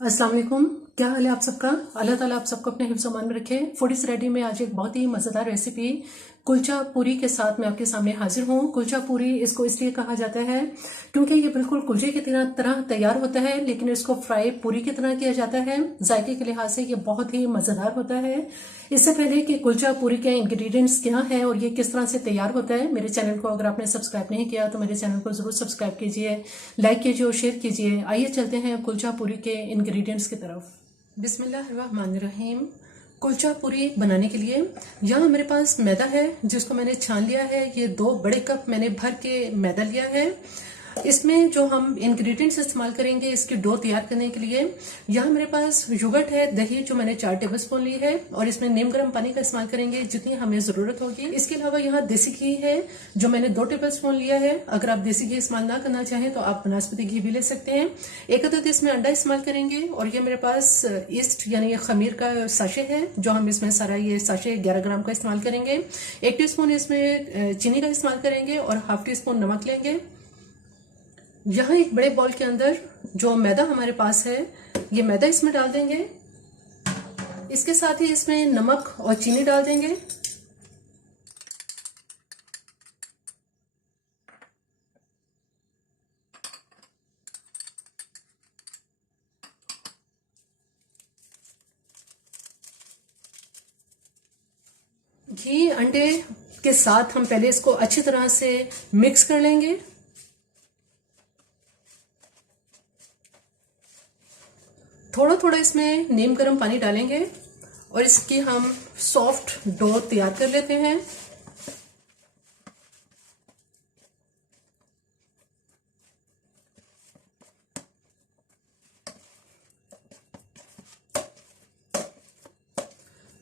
अस्सलाम वालेकुम। क्या हाल है आप सबका? अल्लाह ताला आप सबको अपने हिफ्ज़ अमान में रखे। फूडीज रेडी में आज एक बहुत ही मज़ेदार रेसिपी कुलचा पूरी के साथ मैं आपके सामने हाजिर हूँ। कुलचा पूरी इसको इसलिए कहा जाता है क्योंकि ये बिल्कुल कुलचे की तरह तैयार होता है, लेकिन इसको फ्राई पूरी की तरह किया जाता है। जायके के लिहाज से ये बहुत ही मज़ेदार होता है। इससे पहले कि कुलचा पूरी के इंग्रेडिएंट्स क्या हैं और ये किस तरह से तैयार होता है, मेरे चैनल को अगर आपने सब्सक्राइब नहीं किया तो मेरे चैनल को ज़रूर सब्सक्राइब कीजिए, लाइक कीजिए और शेयर कीजिए। आइए चलते हैं कुलचा पूरी के इंग्रेडिएंट्स की तरफ। बिस्मिल्लाहिर्रहमानिर्रहीम। कुलचा पूरी बनाने के लिए यहाँ मेरे पास मैदा है जिसको मैंने छान लिया है। ये 2 बड़े कप मैंने भर के मैदा लिया है। इसमें जो हम इंग्रेडिएंट्स इस्तेमाल करेंगे इसकी डो तैयार करने के लिए, यहाँ मेरे पास योगर्ट है, दही जो मैंने 4 टेबलस्पून ली है और इसमें नीम गर्म पानी का इस्तेमाल करेंगे जितनी हमें जरूरत होगी। इसके अलावा यहाँ देसी घी है जो मैंने 2 टेबलस्पून लिया है। अगर आप देसी घी इस्तेमाल ना करना चाहें तो आप बनास्पति घी भी ले सकते हैं। 1 अदद इसमें अंडा इस्तेमाल करेंगे और ये मेरे पास ईस्ट यानी खमीर का साशे है जो हम इसमें सारा ये साशे 11 ग्राम का इस्तेमाल करेंगे। 1 टीस्पून इसमें चीनी का इस्तेमाल करेंगे और ½ टीस्पून नमक लेंगे। यहाँ एक बड़े बॉल के अंदर जो मैदा हमारे पास है ये मैदा इसमें डाल देंगे। इसके साथ ही इसमें नमक और चीनी डाल देंगे। घी अंडे के साथ हम पहले इसको अच्छी तरह से मिक्स कर लेंगे। थोड़ा थोड़ा इसमें नीम गर्म पानी डालेंगे और इसकी हम सॉफ्ट डो तैयार कर लेते हैं।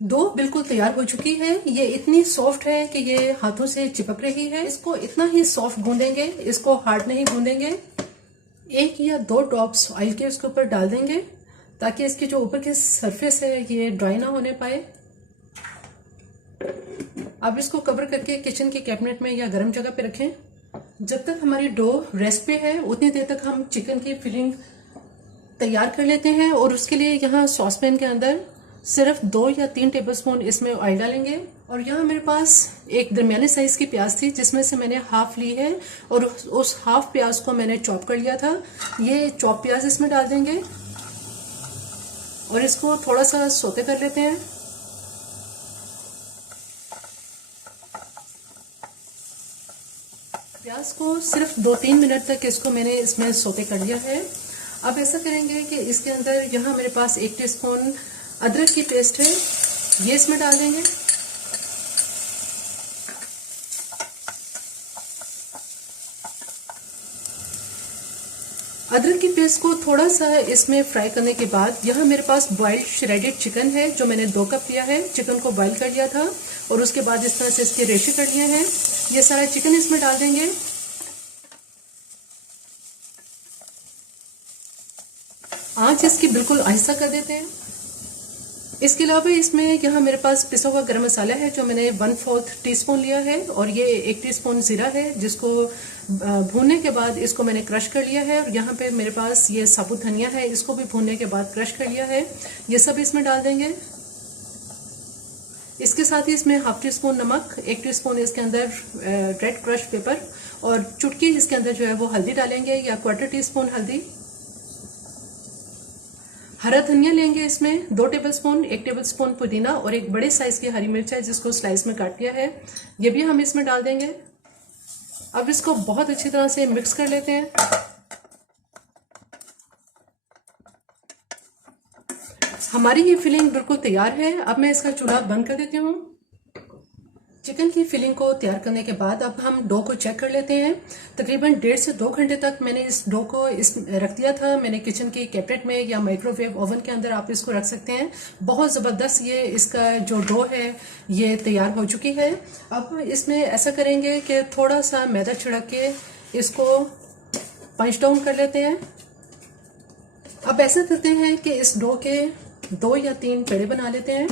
डो बिल्कुल तैयार हो चुकी है। ये इतनी सॉफ्ट है कि ये हाथों से चिपक रही है। इसको इतना ही सॉफ्ट गूंदेंगे, इसको हार्ड नहीं गूंदेंगे। 1 या 2 ड्रॉप्स ऑयल के उसके ऊपर डाल देंगे ताकि इसकी जो ऊपर की सरफेस है ये ड्राई ना होने पाए। अब इसको कवर करके किचन के कैबिनेट में या गर्म जगह पे रखें। जब तक हमारी डो रेस्ट पे है उतनी देर तक हम चिकन की फिलिंग तैयार कर लेते हैं और उसके लिए यहाँ सॉस पैन के अंदर सिर्फ 2 या 3 टेबलस्पून इसमें ऑयल डालेंगे। और यहाँ मेरे पास एक दरमियाने साइज की प्याज थी जिसमें से मैंने हाफ ली है और उस हाफ प्याज को मैंने चॉप कर लिया था। ये चॉप प्याज इसमें डाल देंगे और इसको थोड़ा सा सोते कर लेते हैं। प्याज को सिर्फ 2-3 मिनट तक इसको मैंने इसमें सोते कर लिया है। अब ऐसा करेंगे कि इसके अंदर यहाँ मेरे पास 1 टीस्पून अदरक की पेस्ट है, ये इसमें डाल देंगे। अदरक की पेस्ट को थोड़ा सा इसमें फ्राई करने के बाद यहाँ मेरे पास बॉइल्ड श्रेडेड चिकन है जो मैंने 2 कप लिया है। चिकन को बॉइल कर लिया था और उसके बाद इस तरह से इसके रेशे कर लिए हैं। ये सारा चिकन इसमें डाल देंगे। आंच इसकी बिल्कुल आहिस्ता कर देते हैं। इसके अलावा इसमें यहाँ मेरे पास पिसा हुआ गरम मसाला है जो मैंने 1/4 टीस्पून लिया है और ये 1 टीस्पून जीरा है जिसको भूनने के बाद इसको मैंने क्रश कर लिया है। और यहाँ पे मेरे पास ये साबुत धनिया है, इसको भी भूनने के बाद क्रश कर लिया है। ये सब इसमें डाल देंगे। इसके साथ ही इसमें ½ टीस्पून नमक, 1 टीस्पून इसके अंदर रेड क्रश पेपर और चुटकी इसके अंदर जो है वो हल्दी डालेंगे या 1/4 टीस्पून हल्दी। हरा धनिया लेंगे इसमें 2 टेबलस्पून, 1 टेबलस्पून पुदीना और एक बड़े साइज की हरी मिर्च है जिसको स्लाइस में काट लिया है, ये भी हम इसमें डाल देंगे। अब इसको बहुत अच्छी तरह से मिक्स कर लेते हैं। हमारी ये फिलिंग बिल्कुल तैयार है। अब मैं इसका चूल्हा बंद कर देती हूँ। चिकन की फिलिंग को तैयार करने के बाद अब हम डो को चेक कर लेते हैं। तकरीबन 1.5 से 2 घंटे तक मैंने इस डो को रख दिया था। मैंने किचन के कैबिनेट में या माइक्रोवेव ओवन के अंदर आप इसको रख सकते हैं। बहुत ज़बरदस्त ये इसका जो डो है ये तैयार हो चुकी है। अब इसमें ऐसा करेंगे कि थोड़ा सा मैदा छिड़क के इसको पंच डाउन कर लेते हैं। अब ऐसा करते हैं कि इस डो के 2 या 3 पेड़े बना लेते हैं।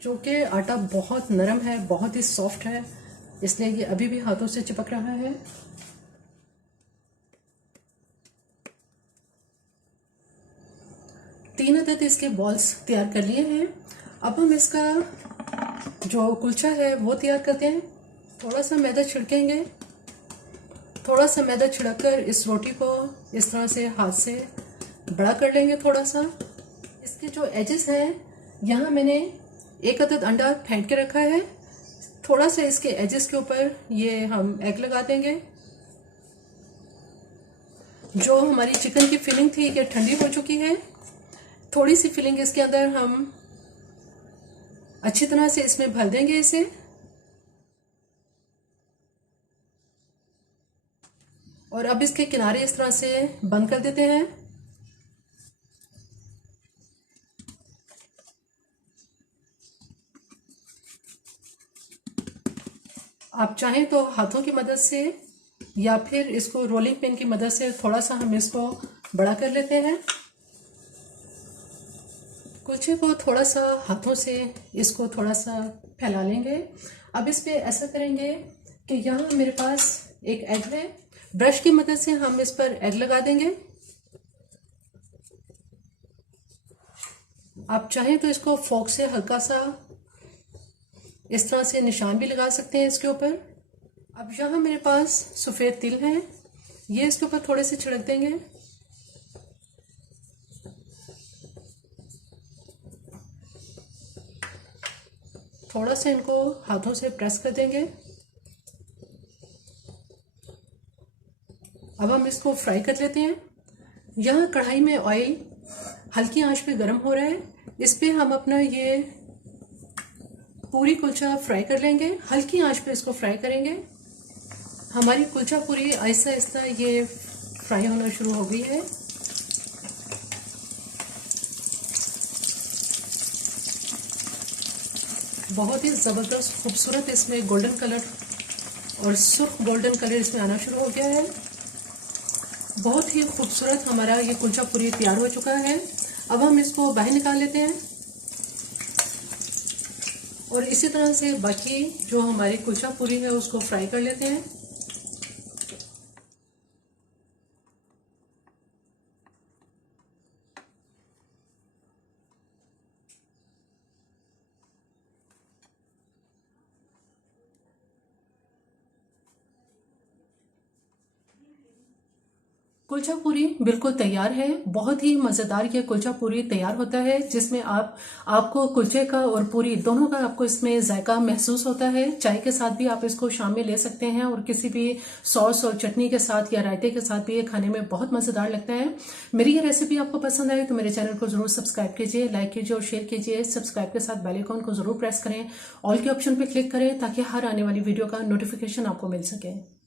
जो कि आटा बहुत नरम है, बहुत ही सॉफ्ट है। इसलिए ये अभी भी हाथों से चिपक रहा है। तीन अदद इसके बॉल्स तैयार कर लिए हैं। अब हम इसका जो कुलचा है वो तैयार करते हैं। थोड़ा सा मैदा छिड़केंगे। थोड़ा सा मैदा छिड़ककर इस रोटी को इस तरह से हाथ से बड़ा कर लेंगे थोड़ा सा। इसके जो एजेस हैं, यहाँ मैंने एक अदद अंडा फेंट के रखा है। थोड़ा सा इसके एजेस के ऊपर ये हम एग लगा देंगे। जो हमारी चिकन की फिलिंग थी ये ठंडी हो चुकी है। थोड़ी सी फिलिंग इसके अंदर हम अच्छी तरह से इसमें भर देंगे इसे। और अब इसके किनारे इस तरह से बंद कर देते हैं। आप चाहें तो हाथों की मदद से या फिर इसको रोलिंग पिन की मदद से थोड़ा सा हम इसको बड़ा कर लेते हैं। कुलचे को थोड़ा सा हाथों से इसको थोड़ा सा फैला लेंगे। अब इस पे ऐसा करेंगे कि यहाँ मेरे पास एक एग है। ब्रश की मदद से हम इस पर एग लगा देंगे। आप चाहें तो इसको फोक से हल्का सा इस तरह से निशान भी लगा सकते हैं इसके ऊपर। अब यहाँ मेरे पास सफ़ेद तिल हैं, ये इसके ऊपर थोड़े से छिड़क देंगे। थोड़ा सा इनको हाथों से प्रेस कर देंगे। अब हम इसको फ्राई कर लेते हैं। यहाँ कढ़ाई में ऑयल हल्की आंच पे गर्म हो रहा है। इस पे हम अपना ये पूरी कुलचा फ्राई कर लेंगे। हल्की आंच पे इसको फ्राई करेंगे। हमारी कुलचा पूरी आहिस्ता आहिस्ता ये फ्राई होना शुरू हो गई है। बहुत ही ज़बरदस्त खूबसूरत इसमें गोल्डन कलर और सुर्ख गोल्डन कलर इसमें आना शुरू हो गया है। बहुत ही खूबसूरत हमारा ये कुलचा पूरी तैयार हो चुका है। अब हम इसको बाहर निकाल लेते हैं और इसी तरह से बाकी जो हमारी कुलचा पूरी है उसको फ्राई कर लेते हैं। कुलचा पूरी बिल्कुल तैयार है। बहुत ही मज़ेदार ये कुलचा पूरी तैयार होता है, जिसमें आपको कुलचे का और पूरी दोनों का आपको इसमें जायका महसूस होता है। चाय के साथ भी आप इसको शाम में ले सकते हैं और किसी भी सॉस और चटनी के साथ या रायते के साथ भी ये खाने में बहुत मज़ेदार लगता है। मेरी ये रेसिपी आपको पसंद आए तो मेरे चैनल को जरूर सब्सक्राइब कीजिए, लाइक कीजिए और शेयर कीजिए। सब्सक्राइब के साथ बेल आइकन को जरूर प्रेस करें, ऑल के ऑप्शन पर क्लिक करें ताकि हर आने वाली वीडियो का नोटिफिकेशन आपको मिल सके।